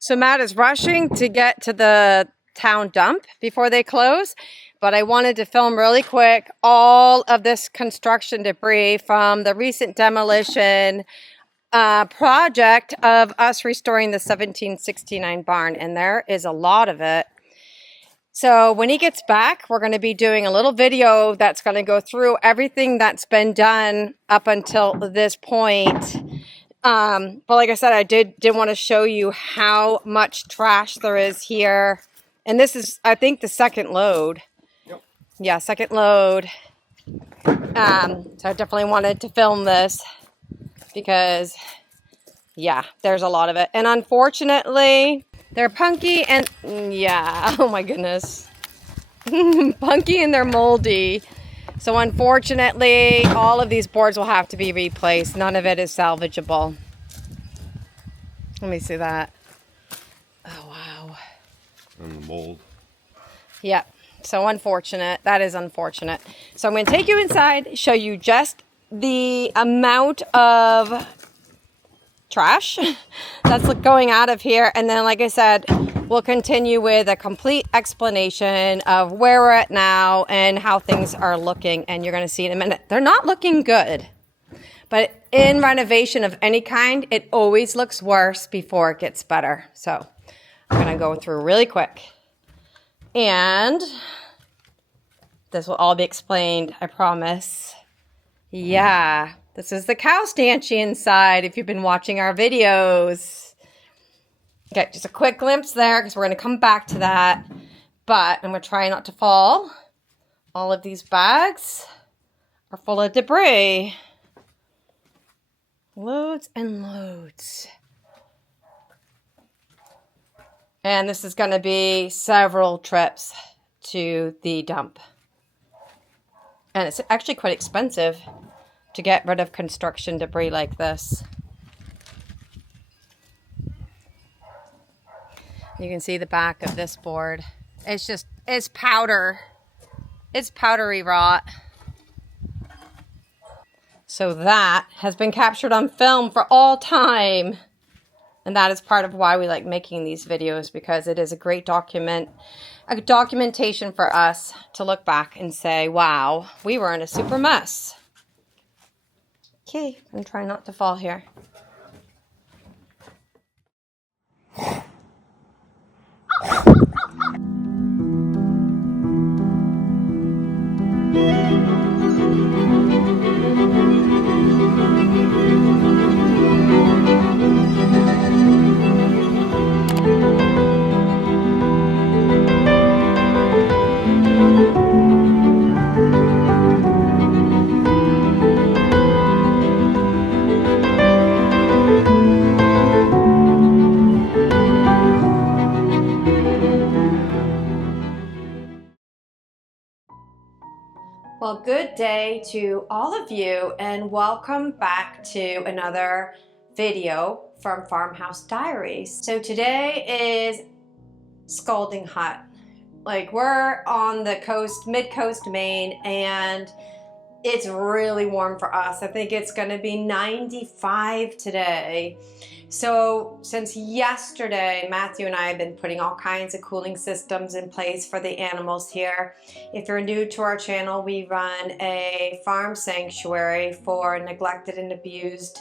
So Matt is rushing to get to the town dump before they close, but I wanted to film really quick all of this construction debris from the recent demolition project of us restoring the 1769 barn, and there is a lot of it. So when he gets back, we're going to be doing a little video that's going to go through everything that's been done up until this point. But like I said, I did want to show you how much trash there is here. And this is, I think, the second load. Yep. Yeah, second load. So I definitely wanted to film this because, yeah, there's a lot of it. And unfortunately, they're punky and, yeah, oh my goodness. Punky and they're moldy. So unfortunately, all of these boards will have to be replaced. None of it is salvageable. Let me see that. Oh, wow. And the mold. Yep. So unfortunate. That is unfortunate. So I'm going to take you inside, show you just the amount of trash that's going out of here. And then, like I said, we'll continue with a complete explanation of where we're at now and how things are looking. And you're going to see in a minute. They're not looking good. But in renovation of any kind, it always looks worse before it gets better. So I'm going to go through really quick. And this will all be explained, I promise. Yeah, this is the cow stanchion inside if you've been watching our videos. Okay, just a quick glimpse there because we're going to come back to that. But I'm going to try not to fall. All of these bags are full of debris. Loads and loads. And this is going to be several trips to the dump. And it's actually quite expensive to get rid of construction debris like this. You can see the back of this board. It's powder. It's powdery rot. So that has been captured on film for all time. And that is part of why we like making these videos, because it is a great documentation for us to look back and say, wow, we were in a super mess. Okay, I'm trying not to fall here. Well, good day to all of you and welcome back to another video from Farmhouse Diaries. So today is scalding hot. Like, we're on the coast, mid-coast Maine, and it's really warm for us. I think it's going to be 95 today. So since yesterday, Matthew and I have been putting all kinds of cooling systems in place for the animals here. If you're new to our channel, we run a farm sanctuary for neglected and abused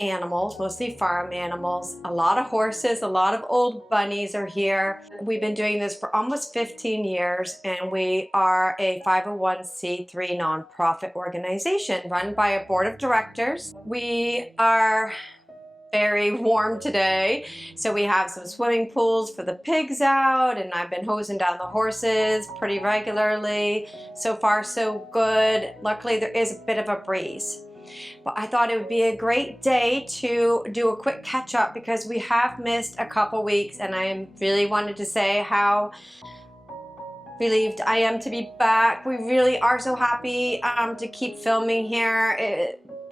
animals, mostly farm animals. A lot of horses, a lot of old bunnies are here. We've been doing this for almost 15 years, and we are a 501c3 nonprofit organization run by a board of directors. We are very warm today, so we have some swimming pools for the pigs out, and I've been hosing down the horses pretty regularly. So far so good. Luckily there is a bit of a breeze, but I thought it would be a great day to do a quick catch up because we have missed a couple weeks, and I really wanted to say how relieved I am to be back. We really are so happy to keep filming here.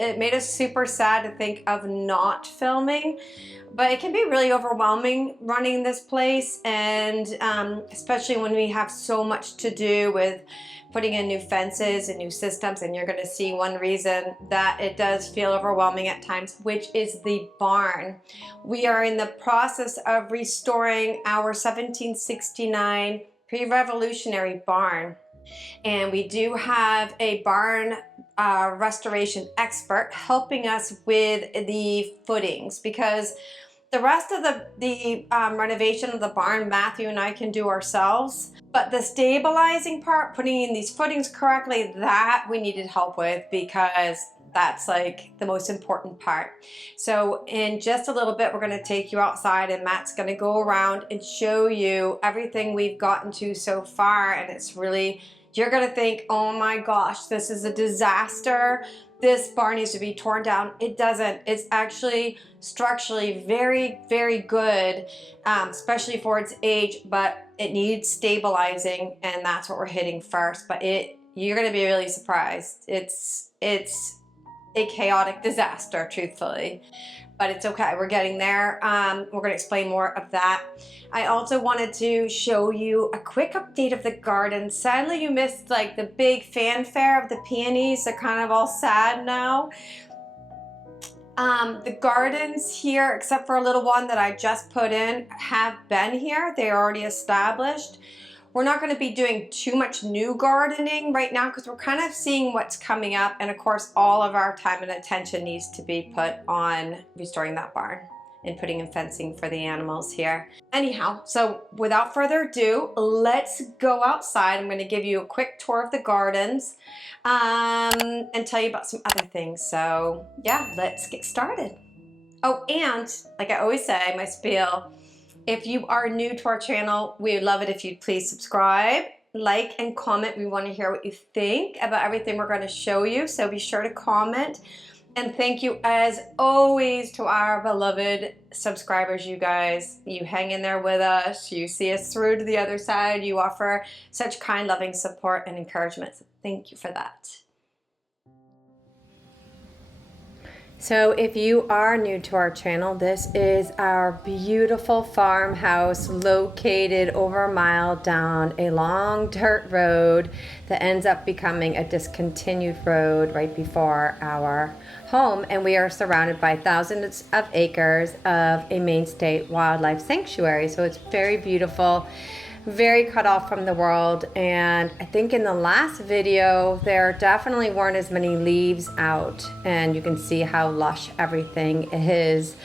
It made us super sad to think of not filming, But it can be really overwhelming running this place, and especially when we have so much to do with putting in new fences and new systems, and you're going to see one reason that it does feel overwhelming at times, which is the barn. We are in the process of restoring our 1769 pre-revolutionary barn, and we do have a barn restoration expert helping us with the footings, because the rest of the renovation of the barn, Matthew and I can do ourselves. But the stabilizing part, putting in these footings correctly, that we needed help with, because that's like the most important part. So in just a little bit, we're going to take you outside, and Matt's going to go around and show you everything we've gotten to so far. And it's really, you're going to think, oh my gosh, this is a disaster. This barn needs to be torn down. It doesn't. It's actually structurally very, very good, especially for its age, but it needs stabilizing, and that's what we're hitting first. But you're going to be really surprised. It's a chaotic disaster, truthfully, but it's okay. We're getting there. We're going to explain more of that. I also wanted to show you a quick update of the garden. Sadly, you missed like the big fanfare of the peonies. They're kind of all sad now. The gardens here, except for a little one that I just put in, have been here. They're already established. We're not going to be doing too much new gardening right now, because we're kind of seeing what's coming up. And of course, all of our time and attention needs to be put on restoring that barn and putting in fencing for the animals here. Anyhow, so without further ado, let's go outside. I'm going to give you a quick tour of the gardens and tell you about some other things. So yeah, let's get started. Oh, and like I always say, my spiel, if you are new to our channel, we would love it if you'd please subscribe, like, and comment. We want to hear what you think about everything we're going to show you, so be sure to comment. And thank you, as always, to our beloved subscribers. You guys, you hang in there with us. You see us through to the other side. You offer such kind, loving support and encouragement. So thank you for that. So if you are new to our channel, this is our beautiful farmhouse located over a mile down a long dirt road that ends up becoming a discontinued road right before our home. And we are surrounded by thousands of acres of a Maine state wildlife sanctuary. So it's very beautiful, very cut off from the world. And I think in the last video there definitely weren't as many leaves out, and you can see how lush everything is.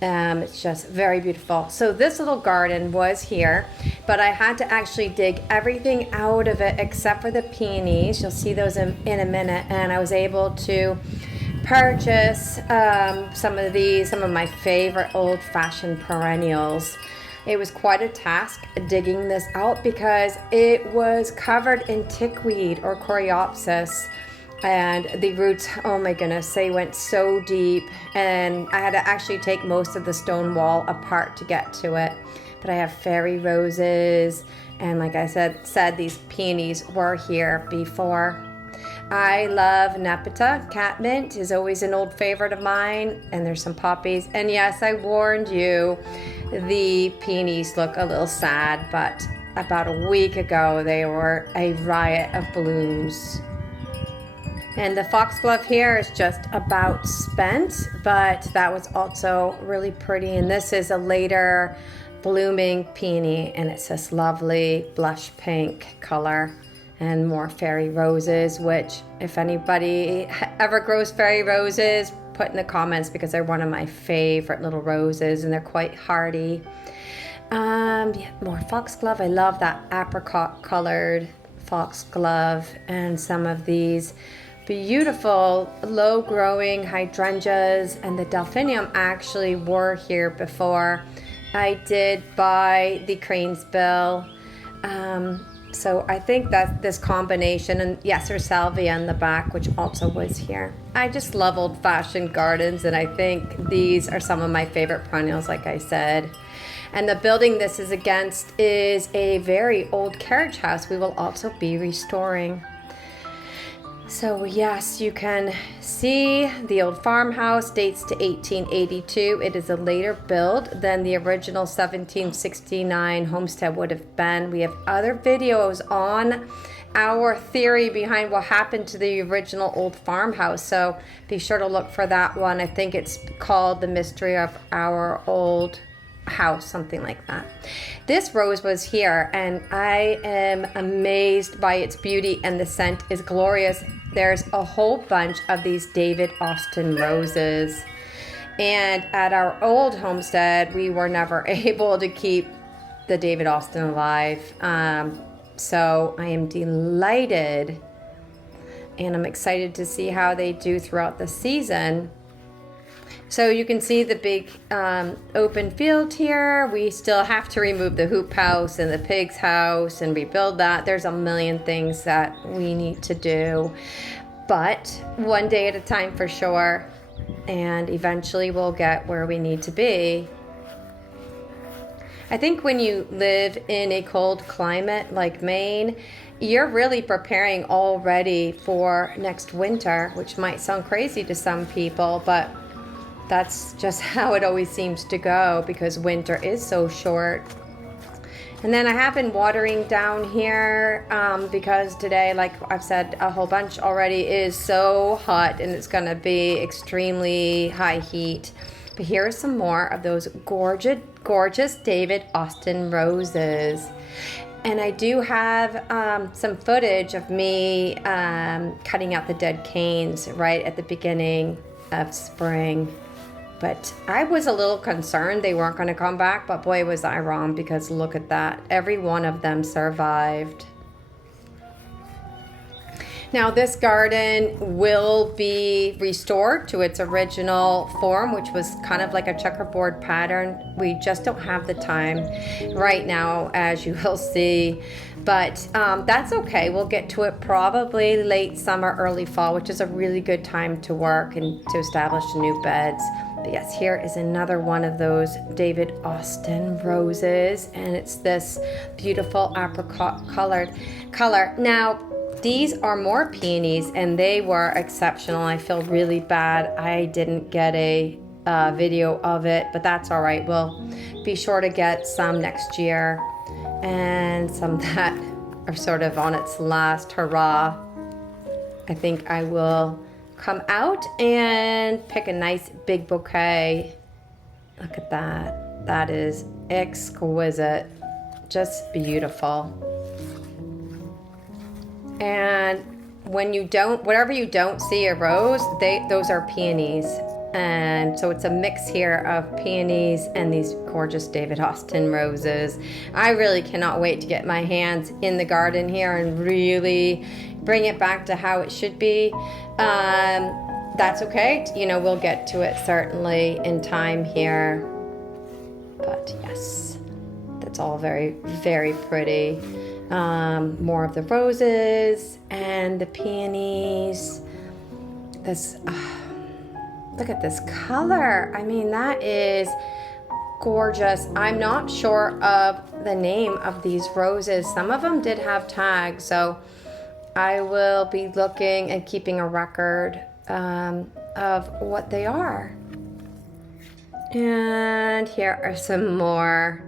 It's just very beautiful. So this little garden was here, but I had to actually dig everything out of it except for the peonies. You'll see those in a minute. And I was able to purchase some of my favorite old-fashioned perennials. It was quite a task digging this out, because it was covered in tickweed or coreopsis, and the roots, oh my goodness, they went so deep, and I had to actually take most of the stone wall apart to get to it. But I have fairy roses, and like I said, these peonies were here before. I love Nepeta. Catmint is always an old favorite of mine, and there's some poppies. And yes, I warned you, the peonies look a little sad, but about a week ago they were a riot of blooms. And the foxglove here is just about spent, but that was also really pretty. And this is a later blooming peony, and it's this lovely blush pink color. And more fairy roses, which if anybody ever grows fairy roses, put in the comments, because they're one of my favorite little roses, and they're quite hardy. Yeah, more foxglove. I love that apricot colored foxglove, and some of these beautiful low growing hydrangeas, and the delphinium actually were here before. I did buy the crane's bill. So I think that this combination, and yes, there's salvia in the back, which also was here. I just love old-fashioned gardens, and I think these are some of my favorite perennials, like I said. And the building this is against is a very old carriage house we will also be restoring. So yes, you can see the old farmhouse dates to 1882. It is a later build than the original 1769 homestead would have been. We have other videos on our theory behind what happened to the original old farmhouse. So be sure to look for that one. I think it's called The Mystery of Our Old House, something like that. This rose was here and I am amazed by its beauty, and the scent is glorious. There's a whole bunch of these David Austin roses, and at our old homestead we were never able to keep the David Austin alive. So I am delighted, and I'm excited to see how they do throughout the season. So you can see the big open field here. We still have to remove the hoop house and the pig's house and rebuild that. There's a million things that we need to do, but one day at a time for sure. And eventually we'll get where we need to be. I think when you live in a cold climate like Maine, you're really preparing already for next winter, which might sound crazy to some people, but that's just how it always seems to go because winter is so short. And then I have been watering down here because today, like I've said a whole bunch already, is so hot and it's gonna be extremely high heat. But here are some more of those gorgeous David Austin roses. And I do have some footage of me cutting out the dead canes right at the beginning of spring. But I was a little concerned they weren't going to come back, but boy was I wrong, because look at that. Every one of them survived. Now this garden will be restored to its original form, which was kind of like a checkerboard pattern. We just don't have the time right now, as you will see. But that's okay. We'll get to it probably late summer, early fall, which is a really good time to work and to establish new beds. But yes, here is another one of those David Austin roses, and it's this beautiful apricot color. Now, these are more peonies, and they were exceptional. I feel really bad I didn't get a video of it, but that's all right. We'll be sure to get some next year, and some that are sort of on its last hurrah. I think I will come out and pick a nice big bouquet. Look at that. That is exquisite. Just beautiful. And when you don't, whatever you don't see a rose, those are peonies. And so it's a mix here of peonies and these gorgeous David Austin roses. I really cannot wait to get my hands in the garden here and really bring it back to how it should be. That's okay. You know, we'll get to it certainly in time here. But yes, that's all very, very pretty. More of the roses and the peonies. This, look at this color. I mean, that is gorgeous. I'm not sure of the name of these roses. Some of them did have tags, so I will be looking and keeping a record of what they are. And here are some more.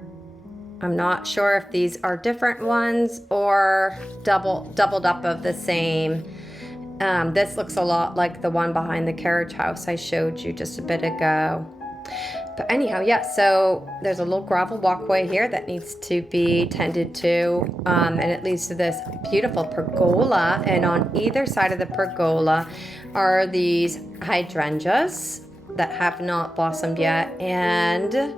I'm not sure if these are different ones or doubled up of the same. This looks a lot like the one behind the carriage house I showed you just a bit ago. But anyhow, yeah, so there's a little gravel walkway here that needs to be tended to, and it leads to this beautiful pergola, and on either side of the pergola are these hydrangeas that have not blossomed yet, and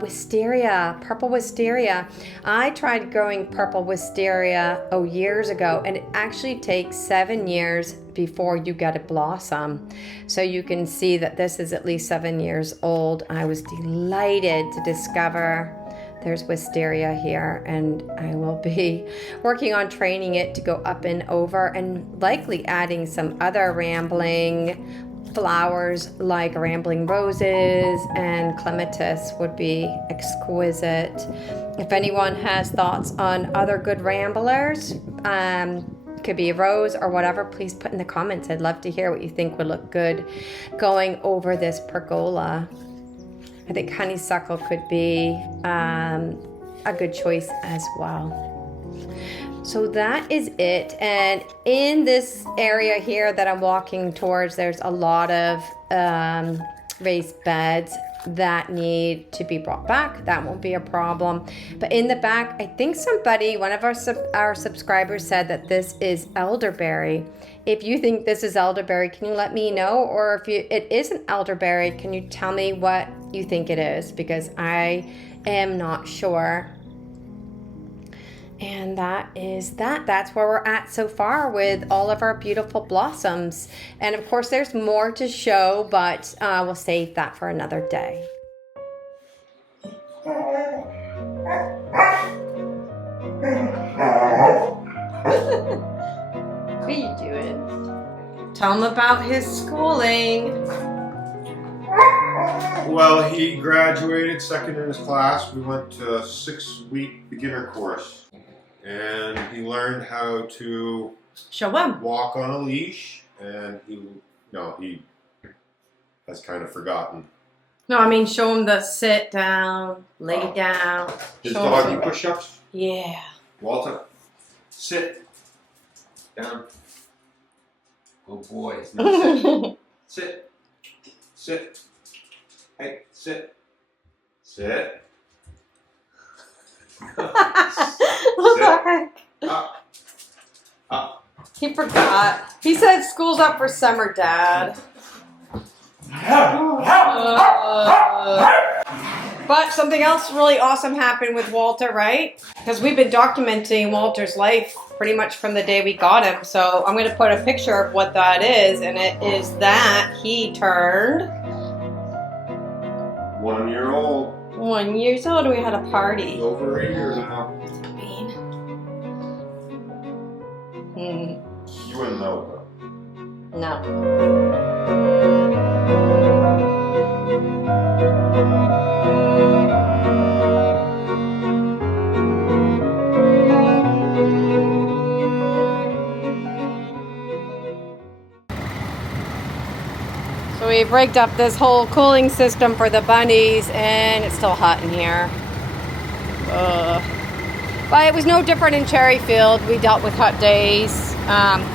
wisteria, purple wisteria. I tried growing purple wisteria years ago, and it actually takes 7 years before you get a blossom. So you can see that this is at least 7 years old. I was delighted to discover there's wisteria here, and I will be working on training it to go up and over, and likely adding some other rambling flowers like rambling roses and clematis would be exquisite. If anyone has thoughts on other good ramblers, could be a rose or whatever, please put in the comments. I'd love to hear what you think would look good going over this pergola. I think honeysuckle could be a good choice as well. So that is it. And in this area here that I'm walking towards, there's a lot of raised beds that need to be brought back. That won't be a problem. But in the back, I think somebody, one of our subscribers said that this is elderberry. If you think this is elderberry, can you let me know? Or if it isn't elderberry, can you tell me what you think it is? Because I am not sure. And that is that. That's where we're at so far with all of our beautiful blossoms. And of course, there's more to show, but we'll save that for another day. What are you doing? Tell him about his schooling. Well, he graduated second in his class. We went to a 6-week beginner course. And he learned how to show him walk on a leash. And he has kind of forgotten. No, I mean show him the sit down, lay down. His doggy push-ups? Yeah. Walter, sit. Down. Good boy. Now sit. Sit. Sit. Hey, sit. Sit. What the heck? Up. Up. He forgot. He said school's up for summer, Dad. But something else really awesome happened with Walter, right? Because we've been documenting Walter's life pretty much from the day we got him. So I'm going to put a picture of what that is. And it is that he turned 1 year old. 1 year old. We had a party. Over a year now. You wouldn't know though. No. So we've rigged up this whole cooling system for the bunnies, and it's still hot in here. But it was no different in Cherryfield. We dealt with hot days.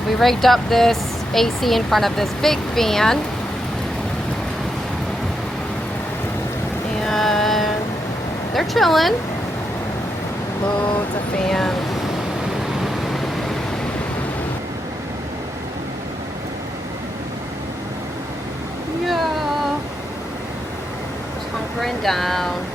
We rigged up this AC in front of this big fan. And they're chilling. Loads of fans. Yeah. Just hunkering down.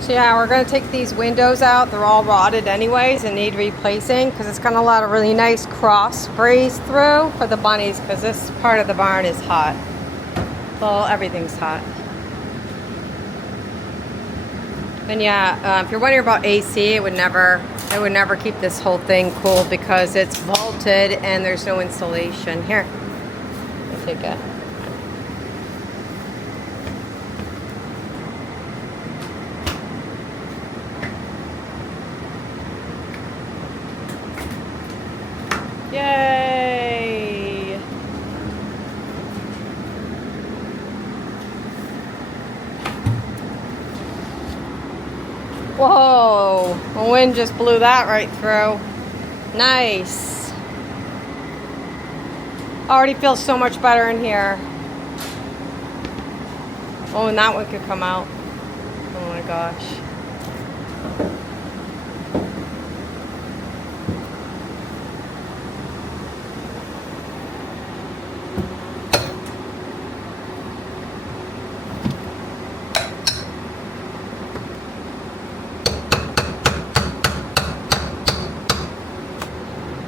So yeah, we're going to take these windows out. They're all rotted anyways and need replacing because it's going to let a really nice cross breeze through for the bunnies because this part of the barn is hot. Well, everything's hot. And yeah, if you're wondering about AC, it would never keep this whole thing cool because it's vaulted and there's no insulation. Here, let me take it. Yay! Whoa! The wind just blew that right through. Nice. Already feels so much better in here. Oh, and that one could come out. Oh my gosh.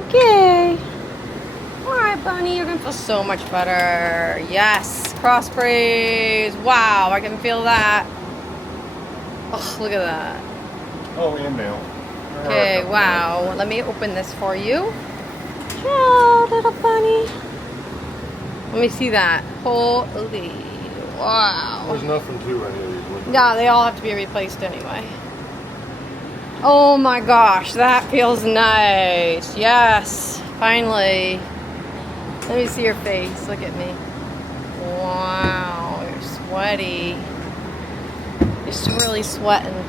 Okay. Alright, Bunny, you're gonna feel so much better. Yes. Cross breeze. Wow, I can feel that. Oh, look at that. Oh, and mail. Okay, wow. Let me open this for you. Oh, little bunny. Let me see that. Holy, wow. There's nothing to any of these windows. Yeah, they all have to be replaced anyway. Oh my gosh, that feels nice. Yes, finally. Let me see your face. Look at me. Wow, you're sweaty. You're really sweating.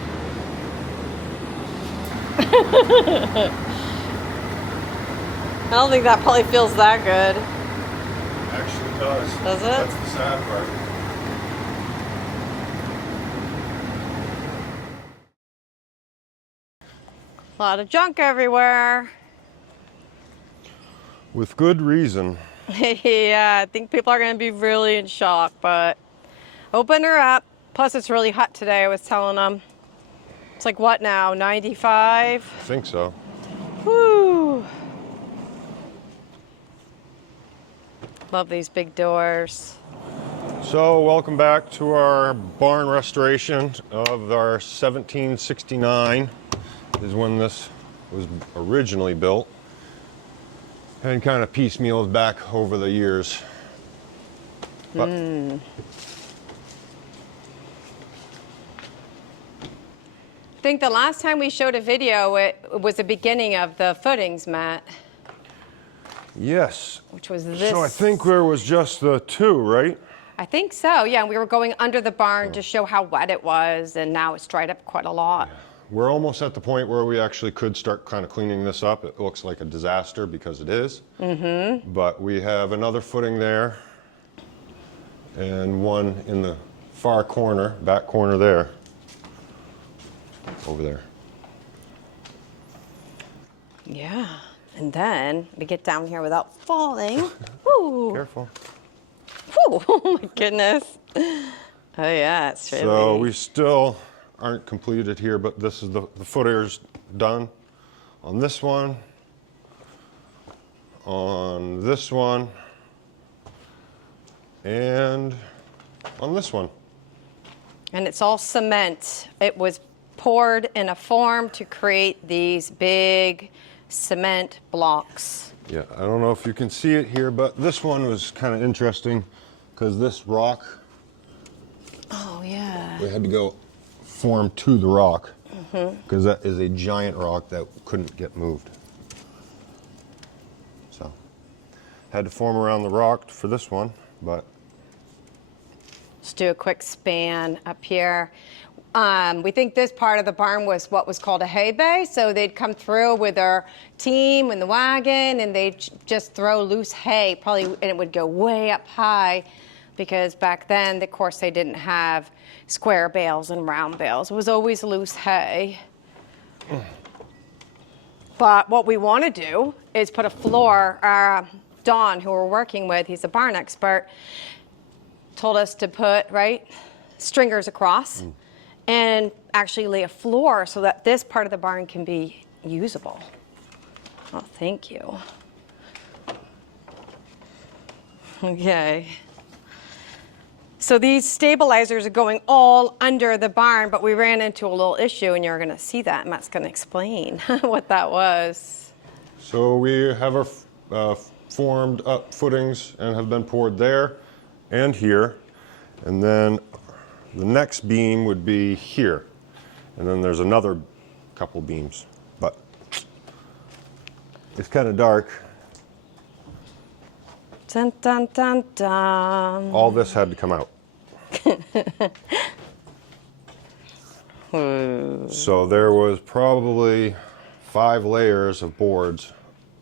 I don't think that probably feels that good. Actually does. Does it? That's the sad part. A lot of junk everywhere. With good reason. Yeah, I think people are going to be really in shock, but open her up. Plus, it's really hot today, I was telling them. It's like, what now, 95? I think so. Whew. Love these big doors. So, welcome back to our barn restoration of our 1769 is when this was originally built, and kind of piecemealed back over the years. But I think the last time we showed a video, it was the beginning of the footings, Matt, yes. which was this. So I think there was just the two, right? I think so, yeah. And we were going under the barn to show how wet it was, and now it's dried up quite a lot. We're almost at the point where we actually could start kind of cleaning this up. It looks like a disaster because it is. Mm-hmm. But we have another footing there and one in the far corner, back corner there, over there. Yeah, and then we get down here without falling. Woo. Careful. Woo. Oh my goodness. Oh yeah, it's really. So we still aren't completed here, but this is the footers done on this one, on this one, and on this one. And it's all cement. It was poured in a form to create these big cement blocks. Yeah, I don't know if you can see it here, but this one was kind of interesting because this rock, Oh yeah. we had to go form to the rock because that is a giant rock that couldn't get moved. So, had to form around the rock for this one, but Let's do a quick span up here. We think this part of the barn was what was called a hay bay. So they'd come through with their team and the wagon, and they'd just throw loose hay, probably, and it would go way up high, because back then, of course, they didn't have square bales and round bales. It was always loose hay. But what we want to do is put a floor. Don, who we're working with, he's a barn expert, told us to put, stringers across and actually lay a floor so that this part of the barn can be usable. Oh, thank you. Okay. So these stabilizers are going all under the barn, but we ran into a little issue, and you're going to see that. Matt's going to explain what that was. so we have our formed up footings and have been poured there and here, and then the next beam would be here, and then there's another couple beams, but it's kind of dark. Dun, dun, dun, dun. All this had to come out. So there was probably 5 layers of boards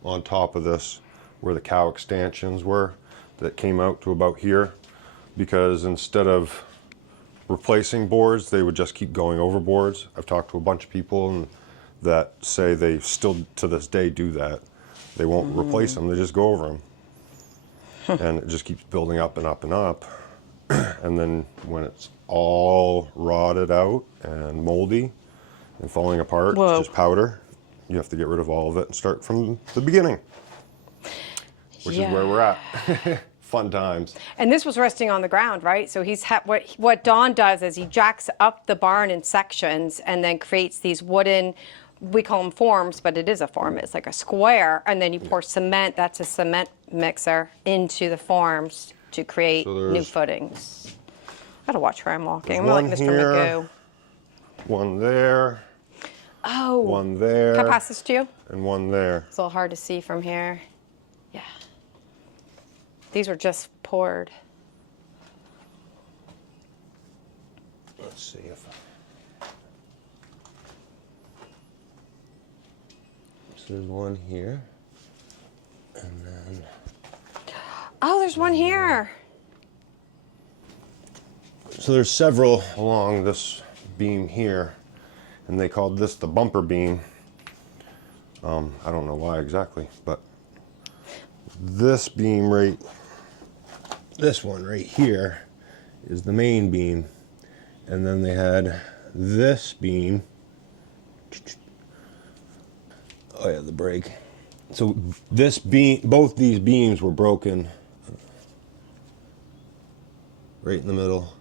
on top of this where the cow extensions were that came out to about here, because instead of replacing boards, they would just keep going over boards. I've talked to a bunch of people that say they still to this day do that. They won't replace them, they just go over them. And it just keeps building up and up and up. And then when it's all rotted out and moldy and falling apart, Whoa. just powder, you have to get rid of all of it and start from the beginning, which is where we're at. Fun times. And this was resting on the ground, right? So he's what Don does is he jacks up the barn in sections and then creates these wooden, we call them forms, but it is a form. It's like a square, and then you pour cement. That's a cement mixer into the forms to create new footings. I gotta watch where I'm walking. I'm like Mr. Here, Magoo. one there. Oh. One there. Can I pass this to you? And one there. It's a little hard to see from here. Yeah. These were just poured. Let's see if so there's one here. And then Oh, there's one here. so there's several along this beam here, and they called this the bumper beam. I don't know why exactly, but this beam right, this one right here is the main beam, and then they had this beam. Oh yeah, the brake. So this beam, both these beams were broken right in the middle.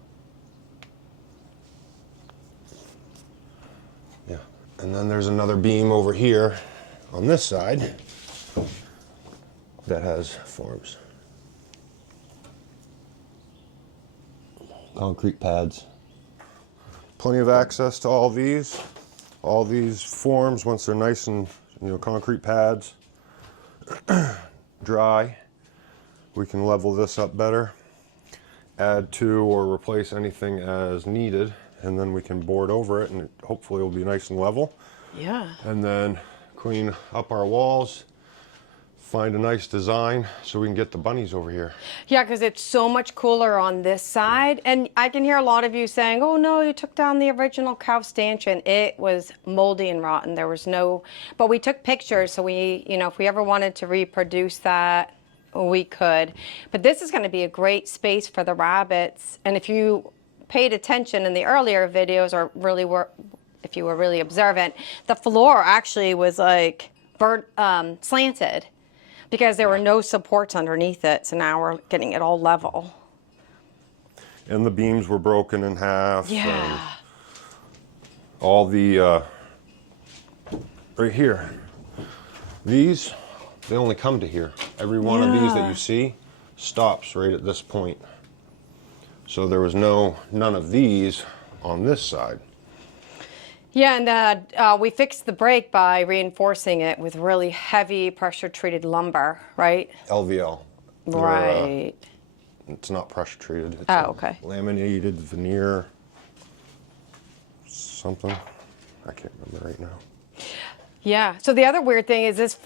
Yeah, and then there's another beam over here on this side that has forms. Concrete pads. Plenty of access to all these. All these forms, once they're nice and, concrete pads, dry, we can level this up better, add to or replace anything as needed, and then we can board over it, and hopefully it'll be nice and level. Yeah. And then clean up our walls, find a nice design so we can get the bunnies over here. Yeah, because it's so much cooler on this side. And I can hear a lot of you saying, oh no, you took down the original cow stanchion. It was moldy and rotten. There was no, but we took pictures. So we, if we ever wanted to reproduce that, we could. But this is going to be a great space for the rabbits. And if you paid attention in the earlier videos, or really were, if you were really observant, the floor actually was like slanted, because there were no supports underneath it, so now we're getting it all level. And the beams were broken in half. Yeah. All the, right here, these, they only come to here. Every one of these that you see stops right at this point. So there was none of these on this side. Yeah, and we fixed the brake by reinforcing it with really heavy pressure-treated lumber, right? LVL. Right. It's not pressure treated. It's okay. Laminated veneer, something. I can't remember right now. Yeah. So the other weird thing is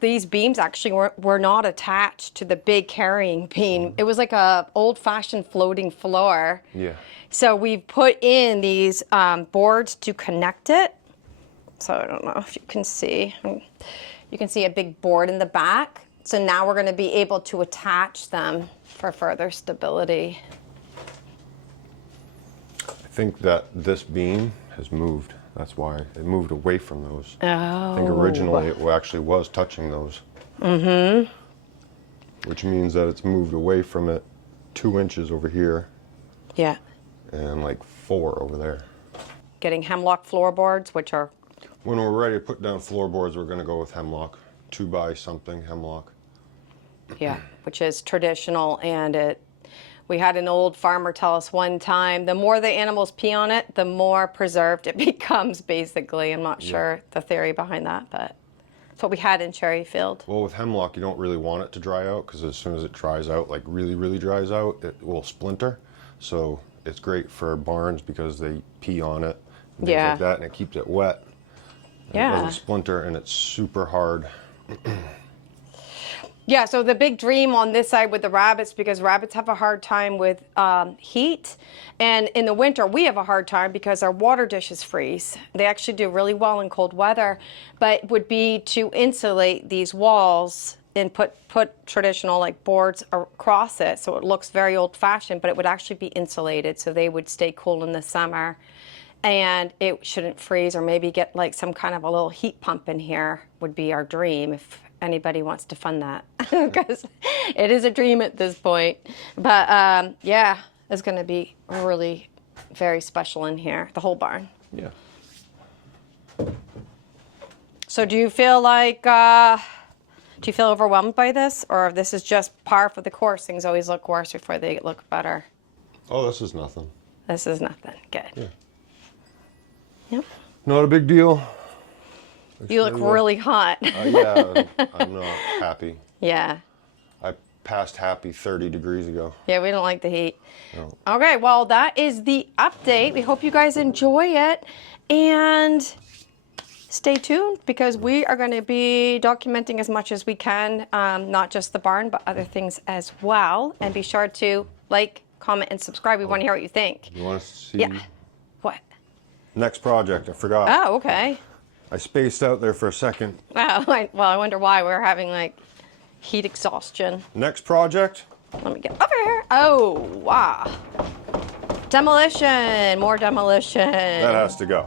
these beams actually were not attached to the big carrying beam. It was like a old-fashioned floating floor. Yeah. So we've put in these boards to connect it. So I don't know if you can see. You can see a big board in the back. So now we're going to be able to attach them for further stability. I think that this beam has moved. That's why it moved away from those. Oh. I think originally it actually was touching those. Mm-hmm. Which means that it's moved away from it 2 inches over here. Yeah. And like 4 over there. Getting hemlock floorboards, which are... When we're ready to put down floorboards, we're going to go with hemlock. 2x something hemlock. Yeah, which is traditional, and we had an old farmer tell us one time, the more the animals pee on it, the more preserved it becomes, basically. I'm not sure the theory behind that, but it's what we had in Cherryfield. Well, with hemlock, you don't really want it to dry out, because as soon as it dries out, like really, really dries out, it will splinter. So it's great for barns because they pee on it and things like that, and it keeps it wet. And it doesn't splinter, and it's super hard. Yeah, so the big dream on this side with the rabbits, because rabbits have a hard time with heat, and in the winter we have a hard time because our water dishes freeze. They actually do really well in cold weather, but would be to insulate these walls and put traditional like boards across it, so it looks very old-fashioned, but it would actually be insulated, so they would stay cool in the summer, and it shouldn't freeze, or maybe get like some kind of a little heat pump in here would be our dream anybody wants to fund that, because it is a dream at this point. But yeah, it's going to be really very special in here, the whole barn. Yeah. So do you feel like, do you feel overwhelmed by this, or this is just par for the course? Things always look worse before they look better. Oh, this is nothing. This is nothing. Good. Yeah. Yep. Not a big deal. You look really hot. Yeah, I'm not happy. Yeah. I passed happy 30 degrees ago. Yeah, we don't like the heat. No. Okay, well, that is the update. We hope you guys enjoy it. And stay tuned, because we are going to be documenting as much as we can, not just the barn, but other things as well. And be sure to like, comment, and subscribe. We want to hear what you think. You want to see? Yeah. What? Next project, I forgot. Oh, okay. I spaced out there for a second. Oh, well, I wonder why we're having like heat exhaustion. Next project? Let me get over here. Oh, wow. Demolition, more demolition. That has to go.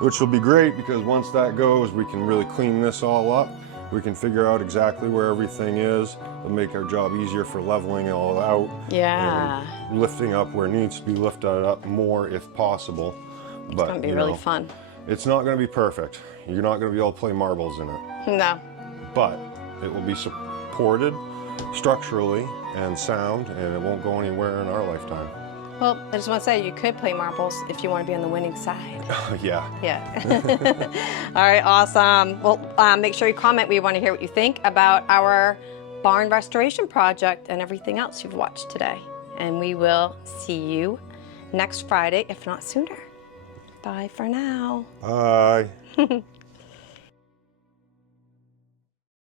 Which will be great, because once that goes, we can really clean this all up. We can figure out exactly where everything is. It'll make our job easier for leveling it all out. Yeah. And lifting up where it needs to be lifted up more if possible. But, It's gonna be really fun. It's not going to be perfect. You're not going to be able to play marbles in it. No. But it will be supported structurally and sound, and it won't go anywhere in our lifetime. Well, I just want to say, you could play marbles if you want to be on the winning side. Yeah. Yeah. All right, awesome. Well, make sure you comment. We want to hear what you think about our barn restoration project and everything else you've watched today. And we will see you next Friday, if not sooner. Bye for now. Bye.